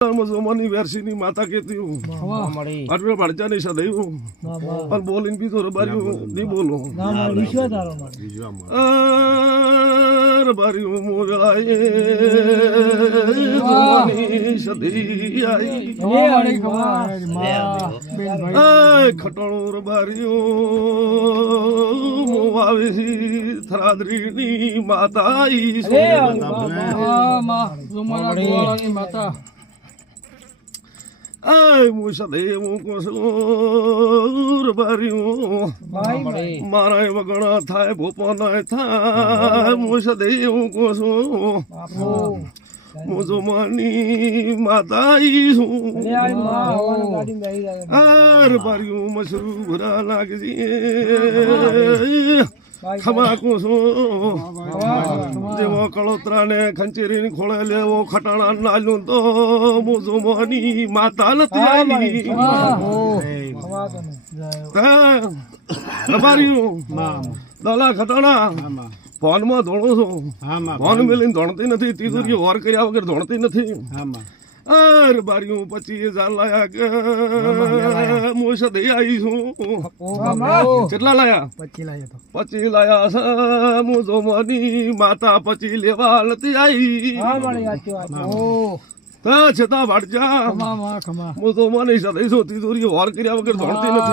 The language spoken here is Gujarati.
મની વેરસીની માતા કેતી હું આટલો ભણજાની સદૈવ પણ બોલીને બીજો રબાર્યું નહીં બોલો રબાર્યું મોરાએ સદી આઈ ખટોળું રબાર્યું મો આવે થરાદરીની માતા માતા આય મુસદેવ કોસુર બાર્યું મારા વગણા થાય ભોપનાય થાય મુસદેવ કોસુ મુજમાની માતાઈ છું આર બાર્યું મસરૂ ભરા લાગજી ખમા કોસુ જેવો કળોતરા ને ખંચેરી ખોળે લેવો ખટાણા નાલ્યું તો મુજમાની માતા નથી આવી રબાર્યું દલા ખટાણા ફોનમાં ધોણો છો ફોન મેલીને ધોણતી નથી તીજુરી વોર કર્યા વગર ધોણતી નથી અરે બારીઓ 25,000 લાયા કે મોસ દઈ આવી છું કેટલા લાયા 25 લાયા છે મુજો મની માતા 25 લેવા નથી આવી છતાં ભાડજા મુજો મની સદઈ તીજુરી વોર કર્યા વગર ધોણતી નથી